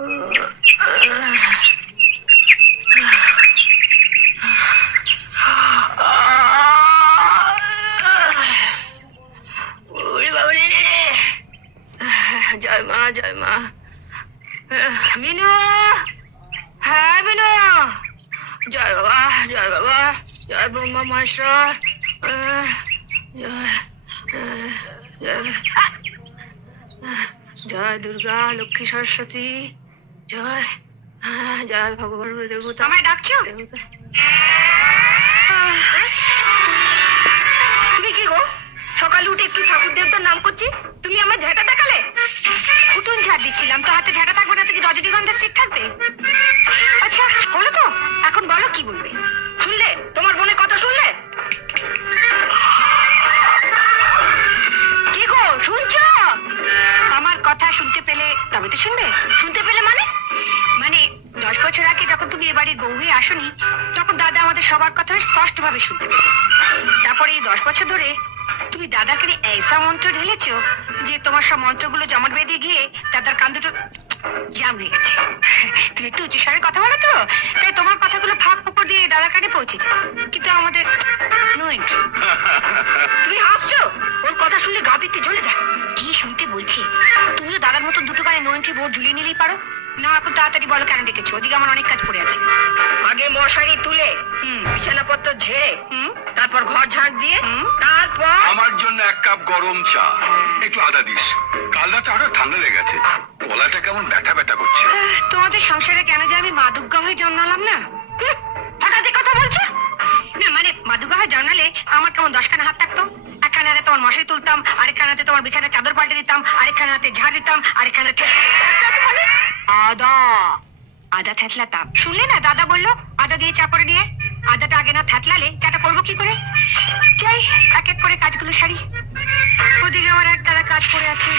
জয় মা, জয় মা। মিনু, হ্যাঁ মিনু, জয় বাবা, জয় বাবা, জয় ব্রহ্মা মহেশ্বর, জয় দুর্গা লক্ষ্মী সরস্বতী, জয় জয় ভগবান দেবতা। আমায় ডাকছো? তুমি কি গো, সকালে উঠে একটু ঠাকুর দেবতার নাম করছি, তুমি আমার ঝাঁটা দেখালে? উঠুন ঝাড় দিচ্ছিলাম, তো হাতে ঝাঁটা থাকবে না তো কি রজনীগন্ধার স্টিক থাকবে? আচ্ছা হলো তো, এখন বলো কি বলবে? শুনলে তোমার বোনের কথা শুনলে? কি গো শুনছো? আমার কথা শুনতে পেলে তবে তো শুনবে। শুনতে পেলে মানে? মানে 10 বছর আগে যখন তুমি এ বাড়ির বউ হয়ে আসনি, তখন দাদা আমাদের সবার কথা স্পষ্ট ভাবে শুনতে পেত। তারপরে এই 10 বছর ধরে তুমি দাদাকে এইসা মন্ত্র ঢেলেছো যে তোমার সব মন্ত্রগুলো জমাট বেঁধে গিয়ে দাদার কান দুটো জাম হয়ে গেছে। তুমি একটু উঁচু স্বরে কথা বলো তো, তাই তোমার কথাগুলো ফাঁক ফোকর দিয়ে দাদার কানে পৌঁছেছে। কিন্তু আমাদের তুমি হাসছো, ওর কথা শুনলে গা পিত্তে জ্বলে যায়। কি শুনতে বলছি? তুমিও দাদার মতন দুটো গায়ে নোয়েন্ট্রি বোর্ড ঝুলিয়ে নিলেই পারো না। এখন তাড়াতাড়ি বলো কেন ডেকেছো? ওদিকে আমার অনেক কাজ পড়ে আছে। আগে মশারি তুলে, বিছানাপত্র ঝেড়ে, তারপর ঘর ঝাড় দিয়ে, তারপর আমার জন্য 1 কাপ গরম চা, একটু আদা দিস। কাল রাতে হঠাৎ ঠান্ডা লেগেছে, গলাটা কেমন ব্যথা ব্যথা করছে। তোমাদের সংসারে কেন যে আমি মাদুগ্গা হয়ে জন্মালাম না? হঠাৎ কথা বলছো না, মানে মাদুগ্গা হয়ে জন্মালে আমার কেমন 10খানা হাত থাকতো। একখানা হাতে তোমার মশারি তুলতাম, আরেকখানা হাতে তোমার বিছানার চাদর পাল্টে দিতাম, আরেকখানা হাতে ঝাড় দিতাম, আরেকখানা হাতে আদা আদা থ্যাতলাতাম। শুনলে না দাদা বললো আদা দিয়ে চা করে নিয়ে। আদাটা আগে না থ্যাতলালে চাটা করবো কি করে? যাই এক এক করে কাজগুলো সারি। ওদিকে আমার এক দাদা কাজ পড়ে আছে।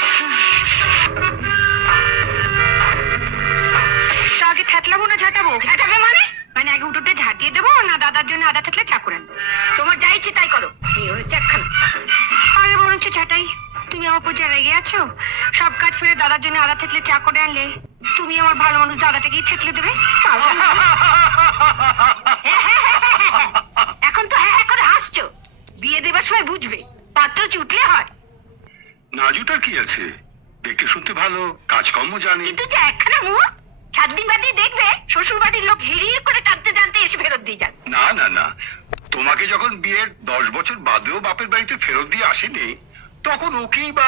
তো আগে থ্যাতলাবো না ঝাঁটাবো? ঝাঁটাবে মানে? মানে আগে উঠোতে ঝাঁটিয়ে দেবো না দাদার জন্য আদা থাকলে চা করে আনবো? তোমার যা ইচ্ছে তাই করো। আরে বরঞ্চ ঝাঁটাই। তুমি আমার উপর যা রেগে আছো, সব কাজ ফেলে দাদার জন্য আদা থেতলে চা করে আনলে তুমি আমার ভালো মানুষ দাদাটাকেই থেতলে দেবে। এখন তো হ্যাঁ করে হাসছো, বিয়ে দেবার সময় বুঝবে পাত্র চুটলে হয়। নাজুটার কি আছে, দেখতে শুনতে ভালো, কাজকর্ম জানি। কিন্তু যে একখানা মুখ, 7 দিন বাদে দেখবে শ্বশুর বাড়ির লোক হিড়ির করে টানতে টানতে এসে ফেরত দিয়ে যান। না না না, তোমাকে যখন বিয়ের 10 বছর বাদেও বাপের বাড়িতে ফেরত দিয়ে আসেনি, তখন ওকেই বা।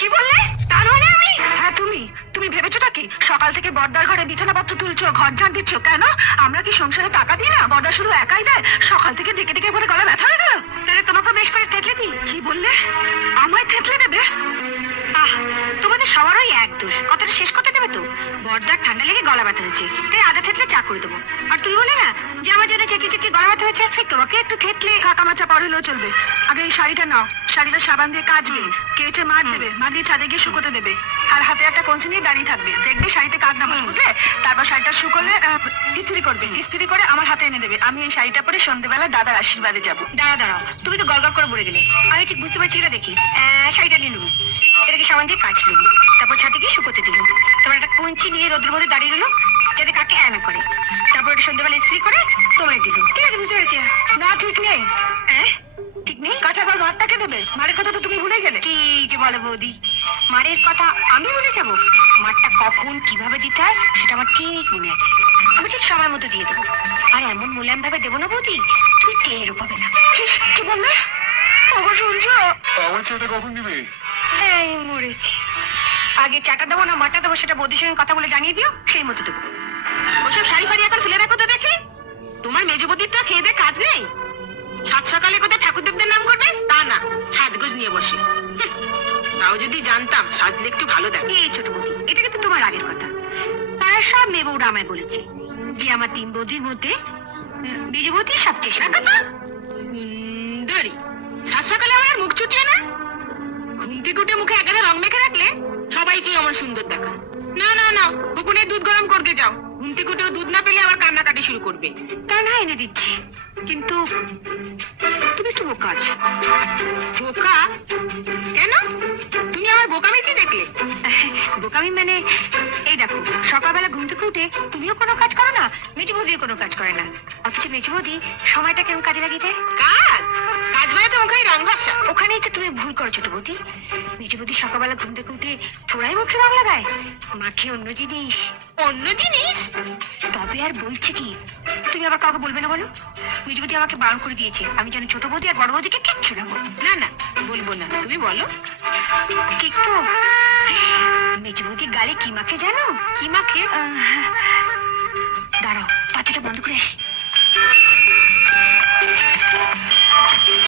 কি বললে? তার মানে আমি? হ্যাঁ তুমি তুমি ভেবেছোটা কি সকাল থেকে বর্দার ঘরে বিছানাপত্র তুলছো, ঘর ঝাড় দিচ্ছ? কেন আমরা কি সংসারে টাকা দিই না? বর্দা শুধু একাই দেয়? সকাল থেকে ডেকে ডেকে পরে গলা ব্যথা হয়ে গেল। তাহলে তোমাকে বেশ করে থেতলে দিই। কি বললে? আমায় থেতলে দেবে? আহ, তোমাদের সবারই এক দোষ। কথাটা শেষ করতে দেবে তো? বর্দার ঠান্ডা লেগে গলা ব্যথা হয়েছে, তাই আদা থেতলে চা করে দেবো। আর তুই বলে না যে আমার জন্য চেঁচিয়ে চেঁচিয়ে গলা ব্যথা হয়েছে, তোমাকে একটু থেতলে কাকামাচা পর হলেও চলবে। আগে এই শাড়িটা নাও, শাড়িটা সাবান দিয়ে কাচবে, কেচে মার দেবে, মা দিয়ে ছাদে গিয়ে শুকোতে দেবে। আর হাতে একটা কঞ্চি নিয়ে দাঁড়িয়ে থাকবে, দেখবে শাড়িতে কাজ না বসে, বুঝলে? তারপর শাড়িটা শুকোলে ইস্ত্রি করবে, ইস্ত্রি করে আমার হাতে এনে দেবে। আমি এই শাড়িটা পরে সন্ধ্যেবেলা দাদার আশীর্বাদে যাবো। দাঁড়াও, তুমি তো গড়গড় করে বলে গেলে। আমি ঠিক বুঝতে পারছি না, দেখি শাড়িটা নিয়ে নেবো, এটাকে সাবান দিয়ে কাচলো, তারপর ছাদে গিয়ে শুকোতে দিল। তোমার একটা কঞ্চি নিয়ে রোদের মধ্যে দাঁড়িয়ে রইলো যাতে কাকে না করে। তারপর এটা সন্ধ্যেবেলা ইস্ত্রি করে তোমায় দিল। ঠিক আছে, বুঝতে পেরেছি। না ঠিক নেই। হ্যাঁ ঠিক নেই? কাঁচাবার ভাতটাকে দেবে? মারের কথা তো তুমি ভুলে গেলে। কি যে বলো বৌদি, মারের কথা আমি ভুলে যাবো? মারটা কখন কিভাবে দিতে হয় সেটা আমার ঠিক মনে আছে। আমি ঠিক সময় মতো দিয়ে দেবো। আর এমন মোলায়েম ভাবে দেবো না বৌদি, তুমি টেরও পাবে না। কি বললে? খবর শুনছো? আমার চাটা কখন দিবে? এই মরেছি। আগে চাটা দেবো না মাটা দেবো সেটা বৌদির সঙ্গে কথা বলে জানিয়ে দিও, সেই মতো দেবো। ওসব শাড়ি ফাড়ি এখন ফেলে রাখো তো দেখি। তোমার মেজবদির তো খেয়ে দিয়ে কাজ নেই। সাত সকালে কোথায় ঠাকুরদেবদের নাম করবে তা না, সাজগোজ নিয়ে বসে। তাও যদি জানতাম সাজলে একটু ভালো দেখে। এই ছোট বৌদি, এটা কিন্তু তোমার আগের কথা। তারা সব মেয়ে বউরা আমায় বলেছে যে আমার 3 বৌদির মধ্যে মেজবতী সবচেয়ে সুন্দর। সুন্দরী সাত সকালে আমার মুখ চুটিয়ে না, ঘুমটি কুটে মুখে একেবারে রং মেখে রাখলে সবাইকে আমার সুন্দর দেখা। না না না, কুকুরের দুধ গরম করতে যাও। ঘুমটি কুটেও দুধ না পেলে আবার কান্নাকাটি শুরু করবে। তা না এনে দিচ্ছি, কিন্তু তুমি একটু বোকা আছো। বোকা কেন? তুমি আমার বোকামি কি দেখলে? বোকামি মানে এই দেখো, সকালবেলা ঘুম থেকে উঠে তুমিও কোনো কাজ করো না, মেজু বৌদিও কোনো কাজ করে না, অথচ মেজু বৌদি সময়টা কেমন কাজে লাগিয়ে দেয়। কাজ কাজ মানে তো ওখানে রং ভাষা, ওখানেই তো তুমি ভুল করো ছোট বৌদি। মেজু বৌদি সকালবেলা ঘুম থেকে উঠে থোড়াই মুখে রং লাগায়, মাখে অন্য জিনিস। অন্য জিনিস? তবে আর বলছে কি, তুমি আবার কাউকে বলবে না বলো? মেজু বৌদি আমাকে বারণ করে দিয়েছে, আমি যেন ছোট বৌদি আর বড় বৌদিকে কিচ্ছু না বলি। না না, বলবো না, তুমি বলো। ঠিক তো। মেজু বৌদি গালে কি মাখে জানো? কি মাখে? দাঁড়াও, দরজাটা বন্ধ করে আসি।